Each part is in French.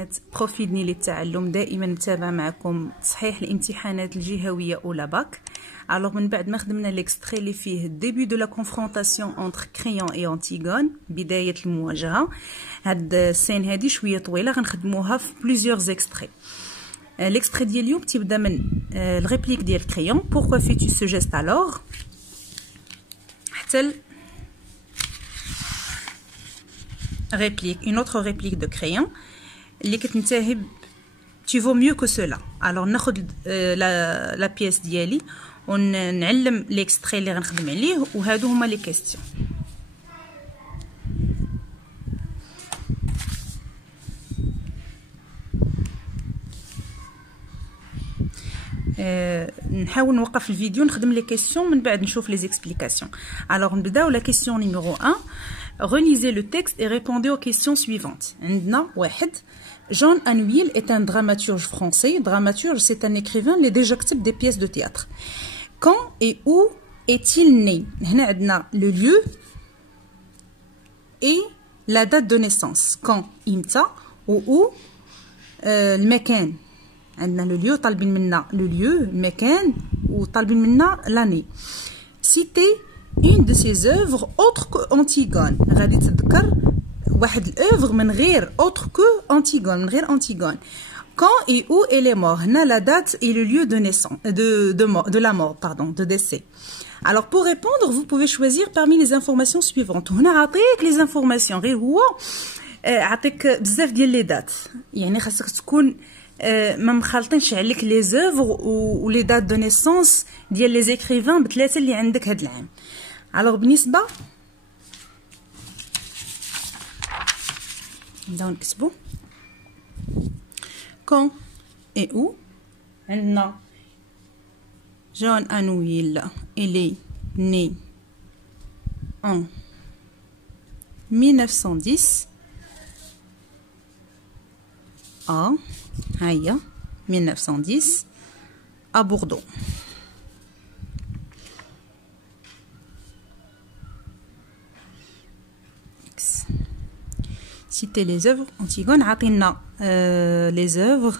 قناة بروفيدني للتعلم، دائما نتابع معكم تصحيح الامتحانات الجهوية أولى باك. Alors من بعد ما خدمنا ليكستري اللي فيه début de la confrontation entre Créon et Antigone، بداية المواجهة. هاد السين هادي شوية طويلة غنخدموها في plusieurs extraits. L'extrait ديال اليوم تيبدا من الريبليك ديال Créon. Pourquoi fais-tu ce geste alors؟ حتى réplique, une autre réplique de Créon اللي كتنتهي tu vaux mieux que cela. alors ناخد la pièce ديالي ونعلم l'extrait اللي غنخدم عليه، وهادو هما لي كيستيون. نحاول نوقف الفيديو نخدم لي كيستيون من بعد نشوف لي زيكسبليكاسيون. alors نبداو لا كيستيون نيميرو 1. Relisez le texte et répondez aux questions suivantes. عندنا واحد. Jean Anouilh est un dramaturge français. Dramaturge, c'est un écrivain qui déjà كتب des pièces de théâtre. Quand et où est-il né? هنا عندنا le lieu et la date de naissance. Quand إمتى و où المكان. عندنا le lieu طالبين منا le lieu المكان وطالبين منا l'année. Citez une de ses œuvres autre que Antigone. غادي تذكر واحد الœuvre من غير autre que Antigone، من غير Antigone. Quand et où elle est morte. هنا la date et le lieu de naissance de la mort, pardon, de décès. alors pour répondre vous pouvez choisir parmi les informations suivantes. هنا عطيك les informations غير هو عطيك بزاف ديال لي دات، يعني خاصك تكون ما مخالطينش عليك لي زوفر و لي دات دو نيسونس ديال لي زيكريفان بثلاثه اللي عندك هاد العام. alors بالنسبه نبداو نكتبو quand et où. عندنا جون أنويل il est né en 1910 à هيا 1910 à Bordeaux. citer les œuvres. Antigone عطينا les œuvres.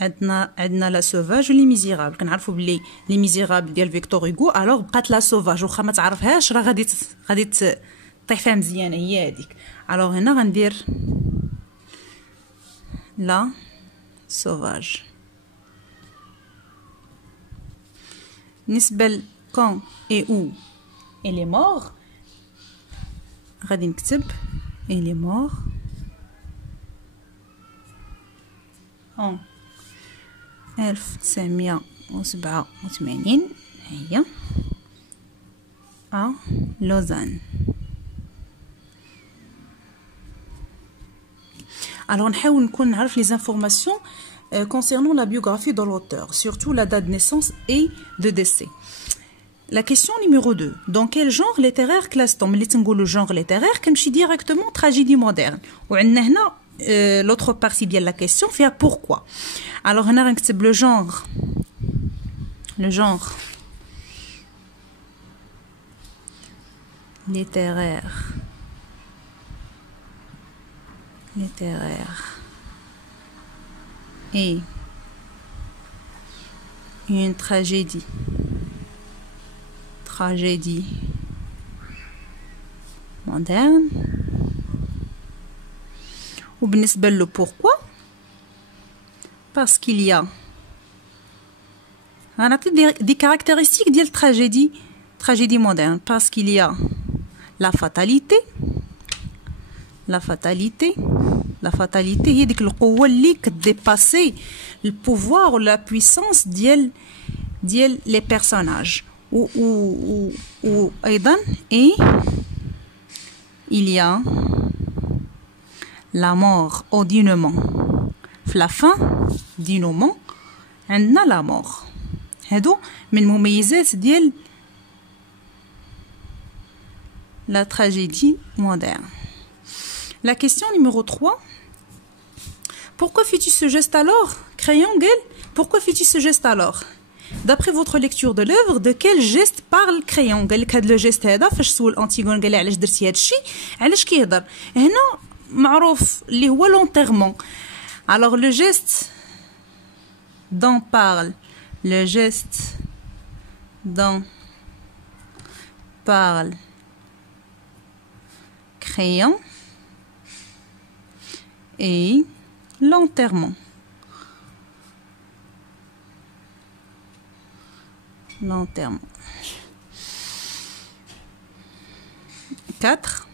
عندنا لا سوفاج ولي ميزيرابل. كنعرفوا بلي لي ميزيرابل ديال فيكتور هوغو، الوغ بقات لا سوفاج واخا ما تعرفهاش راه غادي تطيح فيها مزيانه هي هذيك. الوغ هنا غندير لا سوفاج. بالنسبه ل quand et où elle est mort غادي نكتب elle est mort en 1987 هي à Lausanne. alors نحاول نكون نعرف les informations concernant la biographie de l'auteur, surtout la date de naissance et de décès. La question numéro 2. Dans quel genre littéraire classe-t-on? ملي تنقولوا genre littéraire كنمشي directement tragédie moderne. وعندنا هنا l'autre partie de la question فيها pourquoi. alors هنا غنكتب le genre littéraire et une tragédie moderne. وبالنسبة له pourquoi parce qu'il y a غنعطي des caractéristiques ديال tragédie moderne. parce qu'il y a la fatalité هي ديك القوة اللي كتديباسي البوفوار و لا puissance ديال les personnages. و أيضا et il y a la mort au dénouement. في la fin dénouement عندنا la mort. هادو من مميزات ديال la tragédie moderne. La question numéro 3. Pourquoi fais-tu ce geste alors? Créon قال pourquoi fais-tu ce geste alors? D'après votre lecture de l'œuvre, de quel geste parle Créon؟ قال لك هاد لو جيست هذا فاش سول أنتيغون قال لها علاش درتي هاد الشيء، علاش كيهضر؟ هنا معروف اللي هو لونتيغمون. Alors le geste dont parle, le geste dont parle Crayon et l'enterrement. L'enterrement. 4.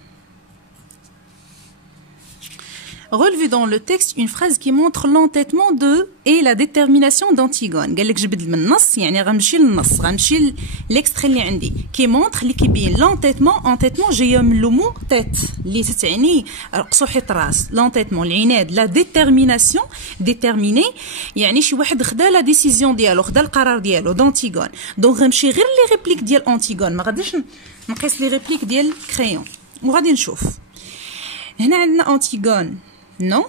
Relevé dans le texte une phrase qui montre l'entêtement de et la détermination d'Antigone. قال لك جبد من النص يعني غنمشي للنص غنمشي l'extrait اللي عندي qui montre اللي كيبين l'entêtement جايه من لو مو تيت اللي تتعني قصوحة راس. l'entêtement العناد la détermination déterminé يعني شي واحد خدا لا ديسيزيون ديالو خدا القرار ديالو دونتيغون. دونك غنمشي غير لي ريبليك ديال أنتيغون ما غاديش نقيس لي ريبليك ديال كريون وغادي نشوف. هنا عندنا أنتيغون non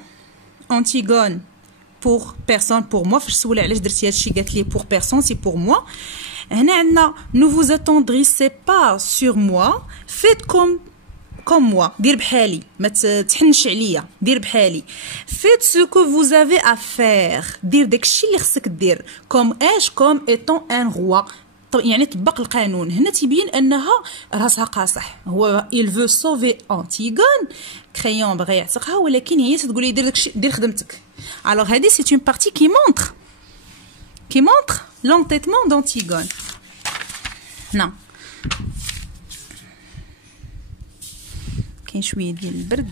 Antigone pour personne pour moi فاش سولها علاش درتي هادشي قالت لي pour personne c'est pour moi. هنا عندنا ne vous attendrissez pas sur moi faites comme moi دير بحالي ما تحنش عليا دير بحالي faites ce que vous avez à faire دير داكشي اللي خصك دير comme اش comme étant un roi يعني طبق القانون. هنا تيبين انها راسها قاصح هو il veut sauver Antigone كريون بغى يعتقها ولكن هي تقول لي دير داكشي دير خدمتك. alors هذه c'est une partie qui montre l'entêtement d'Antigone. هنا كاين شويه ديال البرد.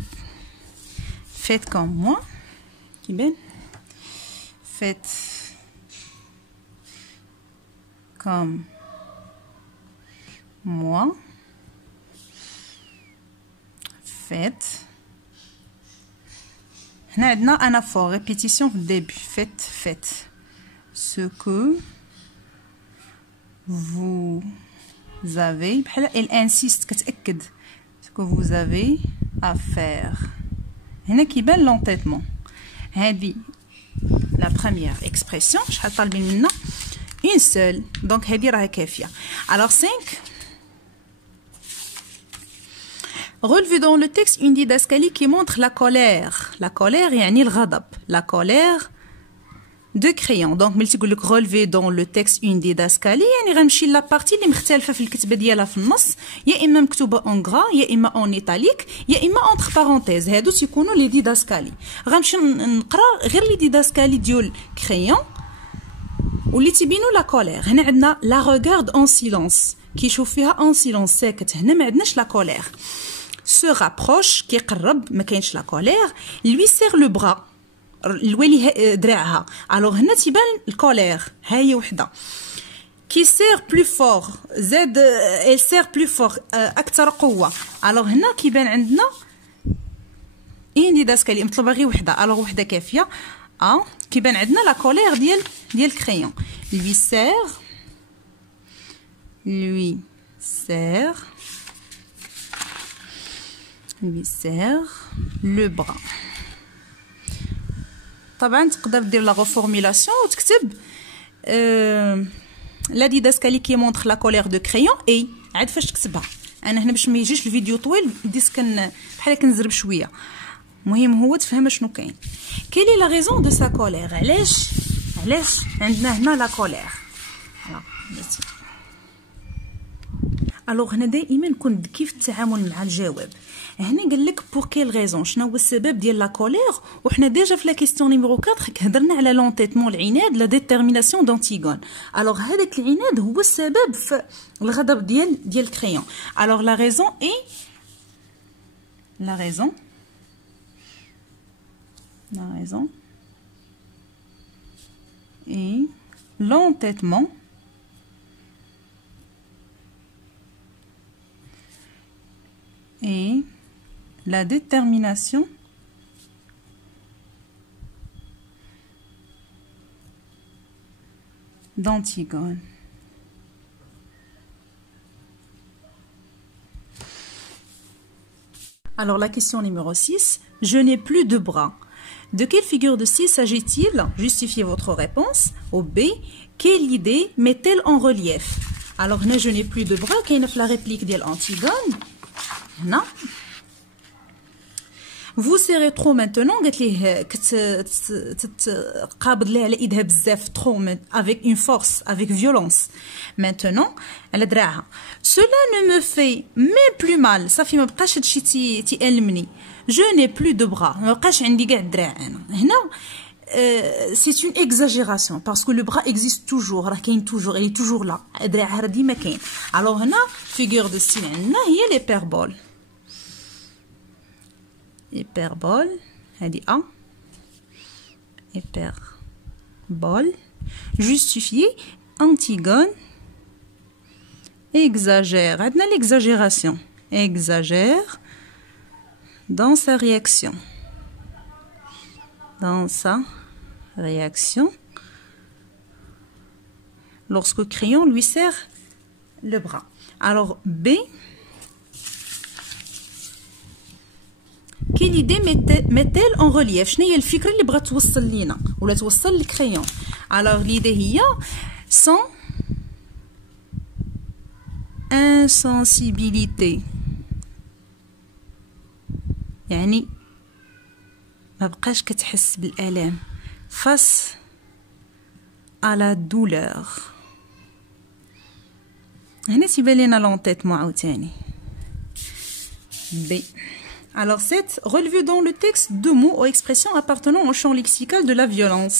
faites comme moi كيبان faites comme moi faites هنا عندنا anaphore répétition في الدébut faites ce que vous avez بحال elle insiste كتأكد ce que vous avez à faire. هنا كيبان l'entêtement. هذه la première expression شحال طالبين منا une seule donc هذه راها كافيه. alors 5 relevé dans le texte une didascalie qui montre la colère يعني الغضب la colère de Crayon. donc ملي تيقول لك relevé dans le texte une didascalie يعني غنمشي لا بارتي اللي مختلفه في الكتابه ديالها في النص يا اما مكتوبه اون غرا يا اما اون ايطاليك يا اما اونتر بارونتيز. هادو تيكونوا لي ديداسكالي. غنمشي نقرا غير لي ديداسكالي ديال كريون واللي تيبينوا لا كولير. هنا عندنا لا ريغارد اون سيلونس كيشوف فيها اون سيلونس ساكت. هنا ما عندناش لا كولير. سو رابروش كيقرب ما كاينش لا كولير. لوي سير لو برا الوالي دراعها. الوغ هنا تيبان الكولير ها هي وحده. كي سير بلو فور زاد ال سير بلو فور اكثر قوه. الوغ هنا كيبان عندنا اين ديداسكالي مطلوبه غير وحده. الوغ وحده كافيه. كيبان عندنا لا كولير ديال كريون. lui serre le bras. طبعا تقدر دير لا ريفورميلاسيون وتكتب لا ديداسكالي كي مونطخ لا كولير دو كريون اي عاد فاش تكتبها. انا هنا باش ما يجيش الفيديو طويل بديت بحال كنزرب شويه. المهم هو تفهم شنو كاين. كيلي لا ريزون دو سا كولير علاش عندنا هنا لا كولير. الوغ هنا دائما كون ذكي في التعامل مع الجواب. هنا قال لك بور كيل ريزون شنو هو السبب ديال لا كولير. وحنا ديجا في لا كيستيون نيميرو 4 هضرنا على لونتيتمون العناد لا ديتيرميناسيون دونتيغون. الوغ هذاك العناد هو السبب في الغضب ديال كريون. الوغ لا raison et l'entêtement et la détermination d'Antigone. Alors la question numéro 6, je n'ai plus de bras. De quelle figure de style s'agit-il? Justifiez votre réponse. Au B, quelle idée met-elle en relief? Alors, je n'ai plus de bras. Quelle est la réplique d'Antigone? Non. vous serrez trop maintenant قالت ليه تتقابض ليه على ايدها بزاف trop avec une force avec violence maintenant على دراعها cela ne me fait même plus mal صافي ما بقاش هادشي تيألمني je n'ai plus de bras ما بقاش عندي كاع الدراع انا هنا c'est une exagération parce que le bras existe toujours راه كاين toujours il est toujours là دراعها راه ديما كاين alors هنا figure de style عندنا هي l'hyperbole hyperbole هذه A hyperbole justifier Antigone exagère عندنا l'exagération exagère dans sa réaction lorsque Créon lui serre le bras alors B quelle idée met-elle en relief شنو هي الفكره اللي بغات توصل لينا ولا توصل لكريون alors l'idée هي sans insensibilité يعني ما بقاش كتحس بالالام face à la douleur هنا تيبان لينا لونتيتمون عاوتاني B alors c'est relevé dans le texte deux mots ou expressions appartenant au champ lexical de la violence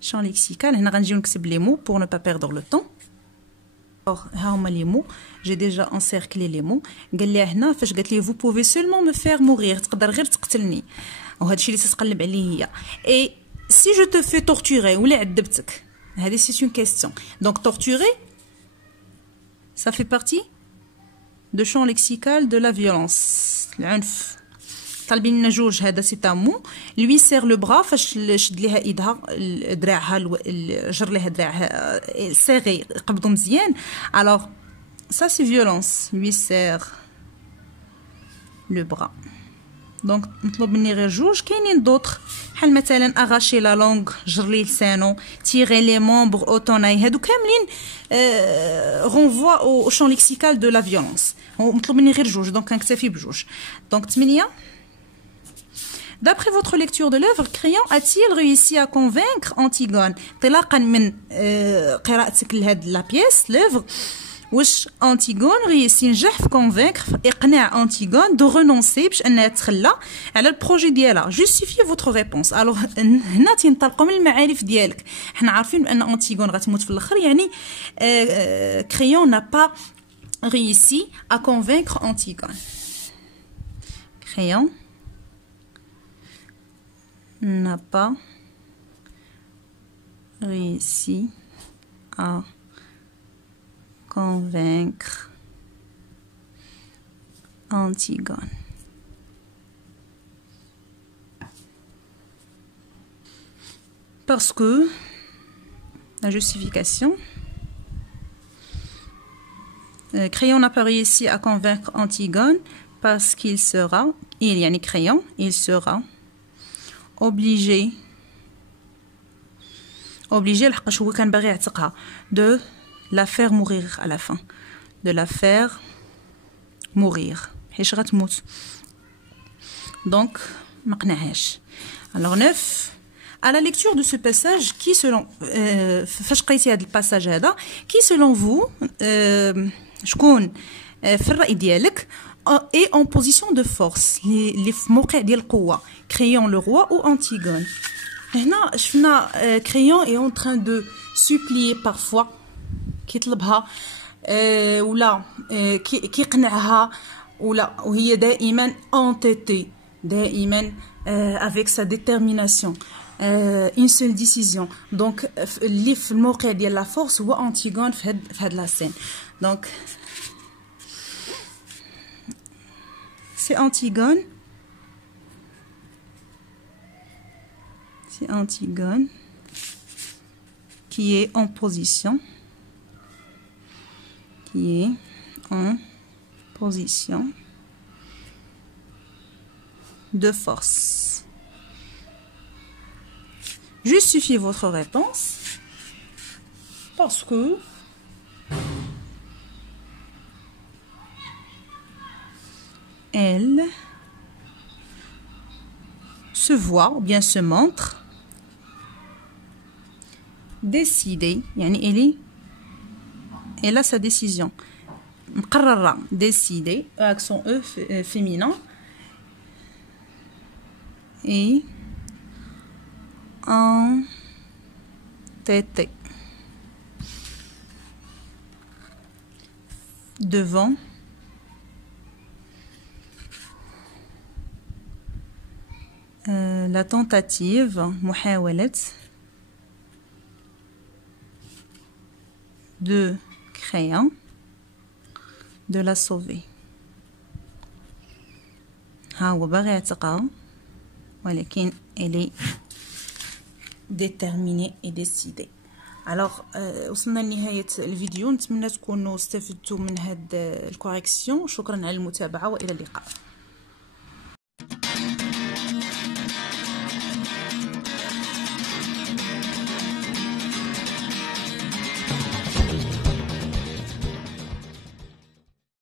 champ lexical هنا غنجيو نكتب les mots pour ne pas perdre le temps alors ها هما les mots j'ai déjà encerclé les mots قال لي هنا فاش قالت لي vous pouvez seulement me faire mourir تقدر غير تقتلني وهذا الشيء اللي تتقلب عليه هي et si je te fais torturer ولا عذبتك هذه c'est une question donc torturer ça fait partie de champ lexical de la violence العنف طالبين لنا جوج هذا سي تامو lui serre le bras فاش شد ليها ايدها دراعها جر ليها دراعها سيغي قبضو مزيان alors ça c'est violence lui serre le bras donc نطلب مني غير جوج كاينين دوطخ بحال مثلا arracher la langue جر ليه لسانو tirer les membres autonai هادو كاملين renvoie au champ lexical de la violence نطلب مني غير جوج دونك كنكتفي بجوج دونك 8 D'après votre lecture de l'œuvre, Créon a-t-il réussi à convaincre Antigone طلاقا من قراءتك لهاد لا بيس l'œuvre واش Antigone réussi نجح في convaincre إقناع Antigone de renoncer باش أنها تخلى على البروجي ديالها justifiez votre réponse alors هنا تنطلقوا من المعارف ديالك حنا عارفين بأن Antigone غتموت في الآخر يعني Créon n'a pas réussi à convaincre Antigone Créon n'a pas réussi à convaincre Antigone. Parce que la justification Créon n'a pas réussi à convaincre Antigone parce qu'il sera Créon, il sera obligé لحقاش هو كان باغي يعتقها de la faire mourir à la fin de la faire mourir حيت غتموت donc ما قنعهاش alors 9 à la lecture de ce passage qui selon فاش قريتي هذا الباساج هذا qui selon vous شكون في الرأي ديالك et en position de force les في موقع ديال القوة Créon le roi ou Antigone هنا شفنا Créon est en train de supplier parfois كيطلبها ولا كيقنعها ولا وهي دائما entêtée دائما avec sa détermination une seule décision donc اللي في الموقع ديال la force هو Antigone في هاد la scène donc c'est Antigone qui est en position de force. Justifiez votre réponse parce que elle se voit ou bien se montre décidée يعني elle a sa décision مقررة décidée accent E féminin et entêtée devant la tentative محاولة de créer de la sauver ها هو باغي يعتقها ولكن elle est déterminée et décidée. alors وصلنا لنهاية الفيديو، نتمنى تكونوا استفدتوا من هاد الكوريكسيون. شكرا على المتابعة وإلى اللقاء.